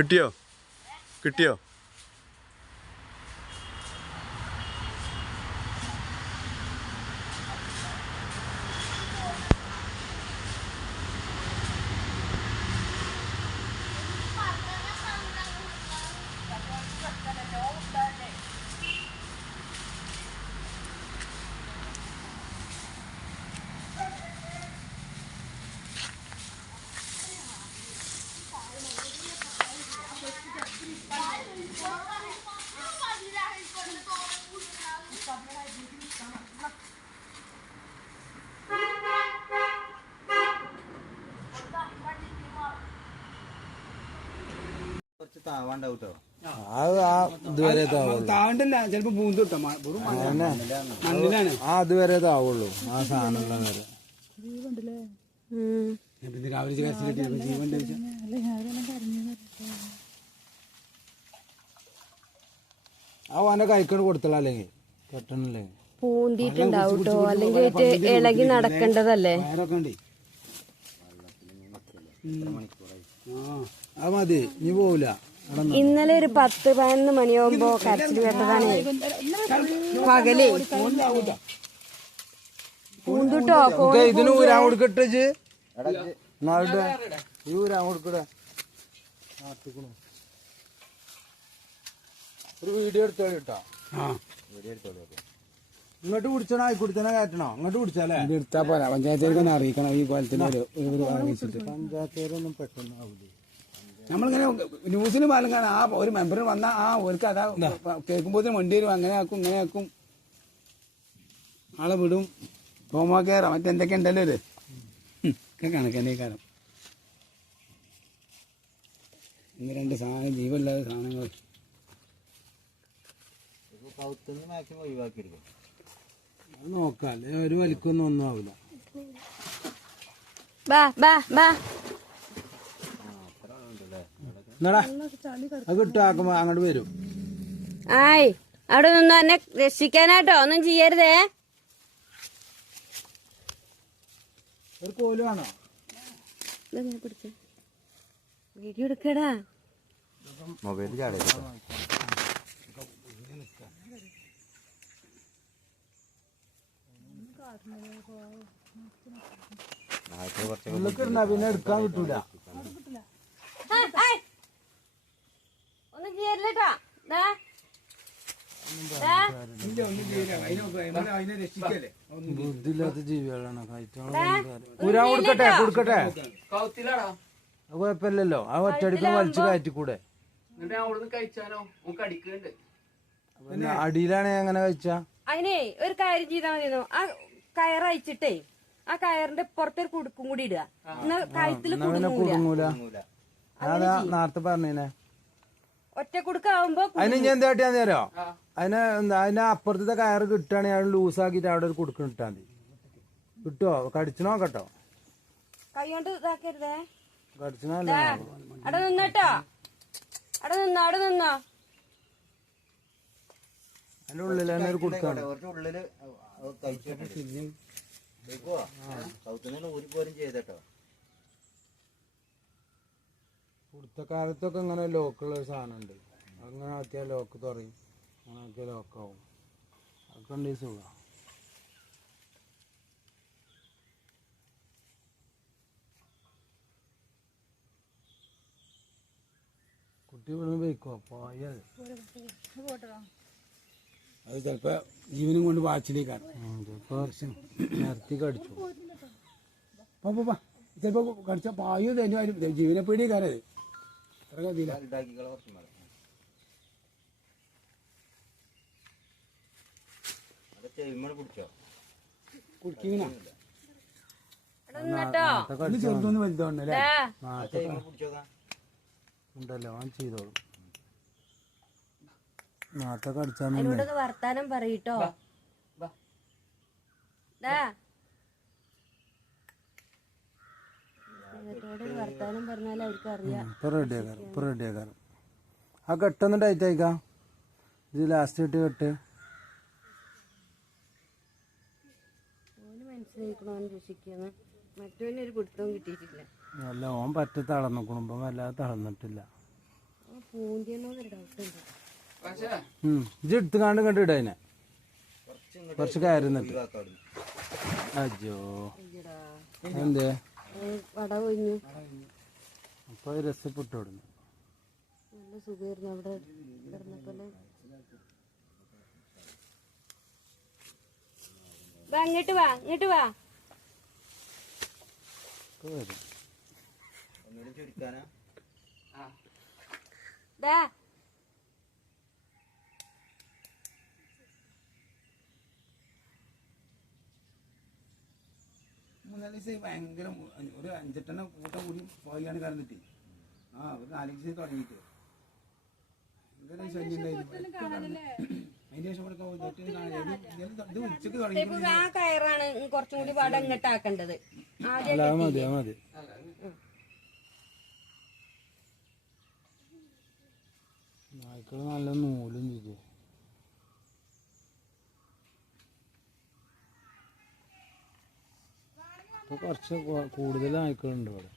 കിട്ടിയോ കിട്ടിയോ? താവണ്ടല്ല ചിലപ്പോ പൂന്ത് കിട്ടാം മണ്ണിലാണ് അതുവരെ ഇതാവുള്ളൂ ആ സാധനം നേരം രാവിലെ ജീവൻ ആ അവന്റെ കൈക്കോട് കൊടുത്തല്ല അല്ലെങ്കിൽ പെട്ടെന്നല്ലേ പൂന്തിട്ടുണ്ടാവൂട്ടോ അല്ലെങ്കിൽ ഇളകി നടക്കേണ്ടതല്ലേ. അത് മതി നീ പോവില്ല. ഇന്നലെ ഒരു 10-11 മണിയാവുമ്പോ കരച്ചിൽ കേട്ടതാണ്. പകല് പൂന്തുട്ടോ ഇതിന് ഊരാൻ കൊടുക്കട്ടെ ഊരാൻ കൊടുക്കട. ഒരു വീഡിയോ എടുത്തോളി കേട്ടോ. ഇങ്ങോട്ട് പിടിച്ചണോ ആയിക്കുടിച്ചനെ കയറ്റണോ? ഇങ്ങോട്ട് പിടിച്ചാലേ എടുത്താ പോരാ. പഞ്ചായത്തേക്കൊന്ന് അറിയിക്കണം ഈ കോലത്തിന് പഞ്ചായത്തേരൊന്നും പെട്ടെന്ന് ആവൂലേ. നമ്മളിങ്ങനെ ന്യൂസിന് പാലങ്കാണ് ആ ഒരു മെമ്പറിന് വന്നാൽ ആ ഓർക്ക് അതാ കേൾക്കുമ്പോഴത്തേനും വണ്ടി വരും. അങ്ങനെ ആക്കും ഇങ്ങനെ ആക്കും ആളെ വിടും. ഹോമാ കെയറ മറ്റെന്തൊക്കെ ഉണ്ടല്ലോ ഇത് ഒക്കെ കണക്കന്നെ കാലം. ഇന്ന് 2 സാധനം ജീവല്ലാതെ സാധനങ്ങൾ നോക്കാല്ലേ. ഒരു വലിക്കൊന്നും ഒന്നും ആവില്ല. എന്നാടാ അത് കിട്ടാക്കുമ്പോ അങ്ങോട്ട് വരും. ആയ് അവിടെ നിന്ന് എന്നെ രക്ഷിക്കാനാട്ടോ. ഒന്നും ചെയ്യരുതേ. ഒരു കോല് വേണോ? പിടിച്ച വീഡിയോ എടുക്കടാ. മൊബൈൽ ചാട പിന്നെ എടുക്കാൻ കിട്ടൂല. ഒന്നും ചെയ്യരുതേട്ടാ. ബുദ്ധിയില്ലാത്ത ജീവികളാണ്. ഊരാൻ കൊടുക്കട്ടെ കൊടുക്കട്ടെ കുഴപ്പമില്ലല്ലോ. ആ ഒറ്റടിക്ക് വലിച്ചു കയറ്റിക്കൂടെ? പിന്നെ അടിയിലാണെ എങ്ങനെ കഴിച്ചാ? അതിനെ ഒരു കാര്യം ചെയ്താൽ മതിയോ? ആ കയറയച്ചിട്ടേ ആ കയറിന്റെ പുറത്തൊരു കുടുക്കും കൂടി ഇടുക. കഴുത്തിൽ കുടുങ്ങൂല. അതാ നേരത്തെ പറഞ്ഞേ. ഒറ്റ കുടുക്കാവുമ്പോ അതിന് ഞാൻ എന്താ കാട്ടിയാ നേരോ? അതിന് അപ്പുറത്തെ കയറ് കിട്ടുകയാണെങ്കിൽ അത് ലൂസാക്കിട്ട് അവിടെ ഒരു കുടുക്കം ഇട്ടാ മതി. കിട്ടുവോ? കടിച്ചു നോക്കട്ടോ. കൈ കൊണ്ട് ഇതാക്കരുതേ. കടിച്ചനല്ല. അവിടെ നിന്നോട്ടോ. അവിടെ നിന്നോ. അവിടെ നിന്നോ. അതിന്റെ ഉള്ളിൽ തന്നെ ഒരു കുടുക്കാണ്. കുടുത്തക്കാലത്തൊക്കെ ഇങ്ങനെ ലോക്കുള്ള ഒരു സാധനം ഉണ്ട്. അങ്ങനെ ആക്കിയാൽ ലോക്ക് തുറയും. അങ്ങനെ ആക്കിയാൽ ലോക്കാവും. അതൊക്കെ ഉണ്ട് ഈ സുഖം. കുട്ടി ഇവിടുന്ന് പോയിക്കോ പോയാൽ അത് ചിലപ്പോ ജീവനും കൊണ്ട് വാച്ചിലേക്കാണ്. ചിലപ്പോ നിർത്തി കടിച്ചു. ചിലപ്പോ കടിച്ച പായോ തന്നെ ജീവനെ പേടിയേക്കാരത്. ചെറുതൊന്നും വലുതോണ്ടല്ലേ ഉണ്ടല്ലോ അവൻ ചെയ്തോളും. നാട്ടെ കടിച്ചാൽ അതിനോടൊന്ന് വർത്താനം പറയട്ടോ. വർത്താനം പറഞ്ഞാൽ അവർക്ക് അറിയാം. ഇപ്പൊ റെഡിയാക്കാറ്. ആ കെട്ടൊന്ന് ടൈറ്റ് ആയിക്കാം. ഇത് ലാസ്റ്റ് ഇട്ട് കെട്ട്. മനസ്സിലാക്കണോ രക്ഷിക്കുന്നു. മറ്റവനൊരു പിടുത്തവും കിട്ടിയിട്ടില്ല. അല്ല ഓൻ പറ്റ തളർന്നിക്കണം. ഇപ്പം വല്ലാതെ തളർന്നിട്ടില്ല. പൂന്തിയെന്നൊരു ഡൗട്ട് ഉണ്ട്. പക്ഷേ ഇജ്ജ് എടുത്തുകാണ്ട് കണ്ട് ഇട അതിനെ കുറച്ച് കയറുന്നിട്ട്. അയ്യോ അയ്യടാ, എന്തേ വട കൊഞ്ഞു. അപ്പൊ രസപ്പെട്ടു കൊടുന്നു. നല്ല സുഖമായിരുന്നു അവിടെ കിടന്നപ്പോലെ. വാ ഇങ്ങോട്ട് വാ, ഇങ്ങോട്ട് വാ. ദാ മൂന്നാല് ദിവസം ഭയങ്കര ഒരു 5-8 കൂട്ടം കൂടി പോയാണ് കറന്നിട്ട് ഒരു 4 ദിവസം തുടങ്ങിയിട്ട് ഭയങ്കര ശല്യം ഉണ്ടായിരുന്നു. അതിന് ശേഷം ഇവിടെ ഇത് ഉച്ചക്ക് തുടങ്ങി. ഇപ്പൊ ആ കയറാണ് കുറച്ചും കൂടി വട ഇങ്ങോട്ടാക്കേണ്ടത്. ആദ്യം അല്ല അത് മതി അത് മതി. നായ്ക്കള് നല്ല നൂലും ചെയ്തു. ഇപ്പൊ കുറച്ച് കൂടുതൽ നായ്ക്കളുണ്ട് ഇവിടെ.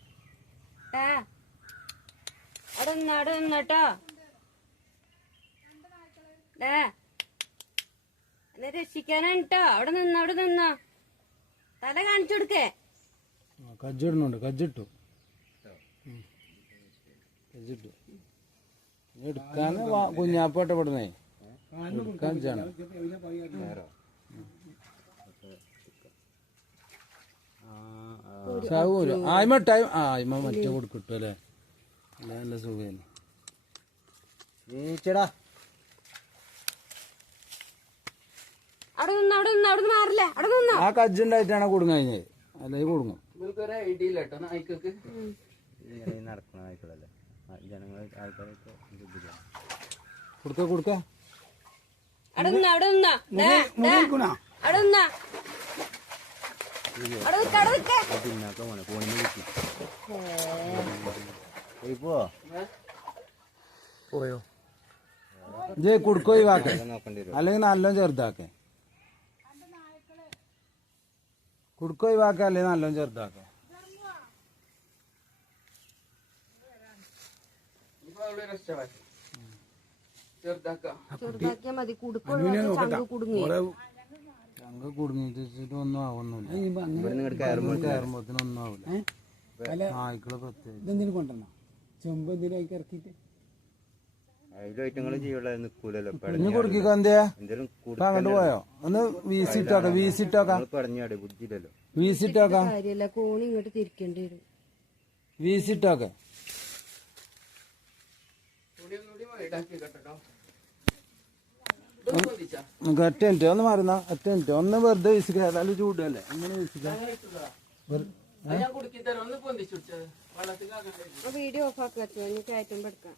അവിടെ നിന്നോട്ടോ. എന്നെ രക്ഷിക്കാനാണ് കേട്ടോ. അവിടെ നിന്നോ. തല കാണിച്ചു കൊടുക്കേ. കജ്ജിടുന്നുണ്ട്. കജ്ജിട്ടു. എടുക്കാൻ കുഞ്ഞാപ്പോട്ടെ ഇവിടുന്നേ എടുക്കാൻ ചെയ്യണം. ചാവൂല ആയ്മ ടൈം ആയ്മ മറ്റേ കൊടുക്കിട്ടു അല്ലേ. അല്ല നല്ല സുഖം. ചേടാ അവിടെ മാറില്ല. അവിടെ നിന്നോ. ആ കജ്ജുണ്ടായിട്ടാണ് കുടുങ്ങ കഴിഞ്ഞത്. അല്ലെങ്കിൽ കുടുങ്ങും. ഇവർക്കൊരു ഐഡിയ ഇല്ല കേട്ടോ നായ്ക്കൾക്ക്. നടക്കണ നായ്ക്കളല്ലേ ജനങ്ങൾ ആൾക്കാരൊക്കെ കൊടുക്ക അവിടെ നിന്നോ. അവിടെ നിന്നോ. അവിടെ നിന്നോ. പിന്നാക്ക പോണേ ഫോണിന് കിട്ടി പോയോ ഇജ് കുടുക്ക ഒഴിവാക്കേ. നോക്കേണ്ടി വരും. അല്ലെങ്കിൽ നല്ലോണം ചെറുതാക്കേ. കുടുക്ക ഒഴിവാക്ക അല്ലെങ്കിൽ നല്ലോണം ചെറുതാക്കേ. ചെറുതാക്കിയാ മതി. കുടുങ്ങി ചങ്ക കുടുങ്ങിട്ട് ഒന്നും ആവുന്നില്ല. ഇങ്ങോട്ട് കയറുമ്പോൾ കയറുമ്പോത്തിന് ഒന്നും ആവില്ല. നായ്ക്കള് പ്രത്യേകിച്ച് ഇതെന്തിനു കൊണ്ടുവരണോ ചെമ്പ് എന്തിനും അതിൽ ഇറക്കിയിട്ട് അതിലും ഐറ്റങ്ങൾ ചെയ്യുള്ള നിക്കൂലല്ലോ. ഇനി കുടുക്കിക്കന്തേ എന്തേലും അങ്ങോട്ട് പോയോ. ഒന്ന് വീസിട്ടോക്കാം. പടഞ്ഞാടെ ബുദ്ധിയില്ലല്ലോ. വീസിട്ടോക്കാം. കാര്യല്ല. കോണി ഇങ്ങോട്ട് തിരിക്കേണ്ടി വരും. വീസിട്ടോക്കെ ഒറ്റ മിനിറ്റ് ഒന്ന് മാറുന്ന. ഒറ്റ മിനിറ്റ് ഒന്ന് വെറുതെ വീസിക്കുക. ഏതായാലും ചൂടല്ലേ അങ്ങനെ വീസിക്കാം. വീഡിയോ ഓഫ് ആക്കി വെച്ചോ. ഇനി കയറ്റുമ്പോ എടുക്കാം.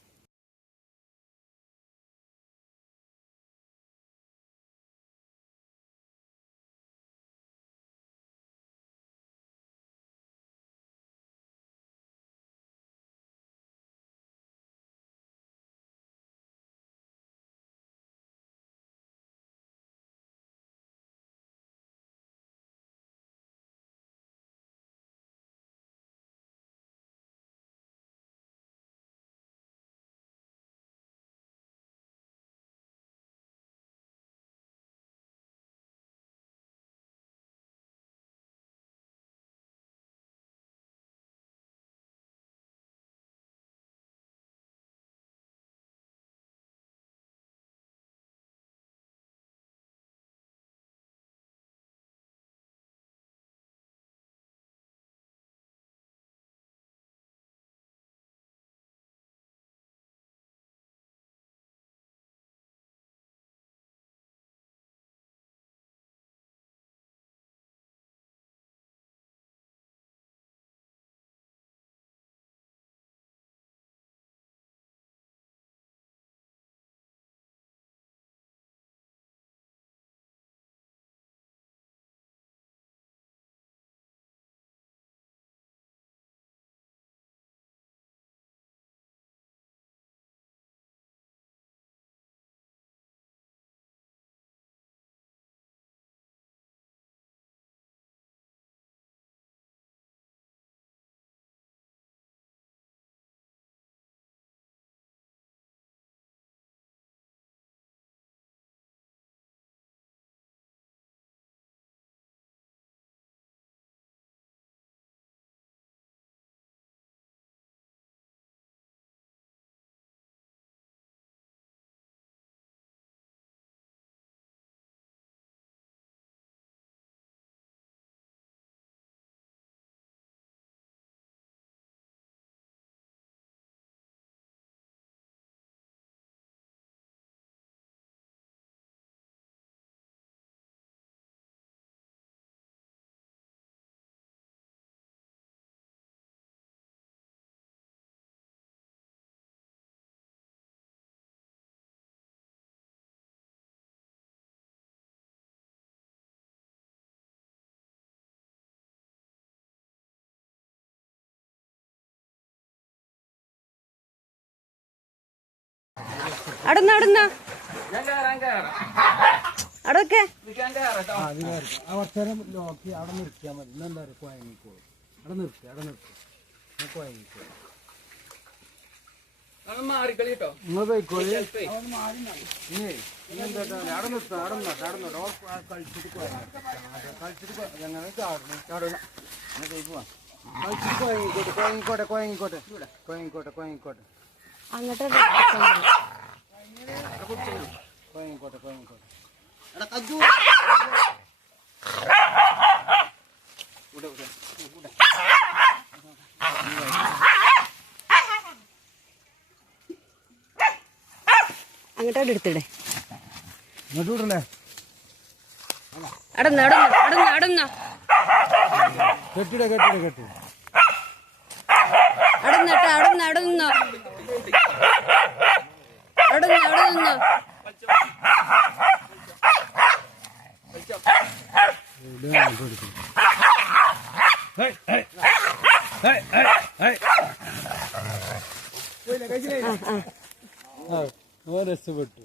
അടന്ന അടന്ന അടക്കെ കുറച്ചേരം നോക്കി അവിടെ നിർത്തിയാൽ മതി. ഇന്നെന്താ പറയുക, കുഴങ്ങിക്കോളും. അവിടെ നിർത്തി കുഴങ്ങിക്കോളും. നിങ്ങൾ പോയിക്കോളി. എന്താ അവിടെ നിർത്താം, കളിച്ചിട്ട് കുഴങ്ങിക്കോട്ടെ. അങ്ങോട്ട് അങ്ങോട്ട് എടുത്തിടേ. ഇങ്ങോട്ട് വിടല്ലേ? അടന്ന കെട്ടിട അടന്നിട്ട് അടന്നോ രക്ഷപ്പെട്ടു.